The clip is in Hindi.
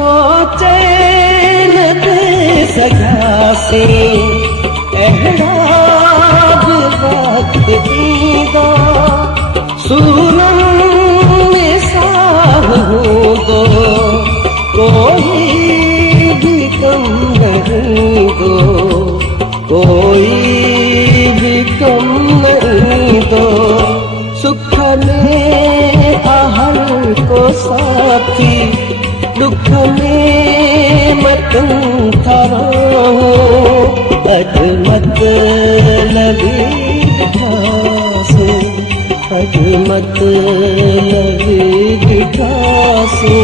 सोचे न दे सघां से अहिड़ा बि वक़्त ईंदा सूरन में साह हूंदो कोई भी कम न ईंदो कोई भी कम न ईंदो सुख में आहल को साथी दुख में मतन थारो अजमत लगी ढासे अजमत लगी ढासे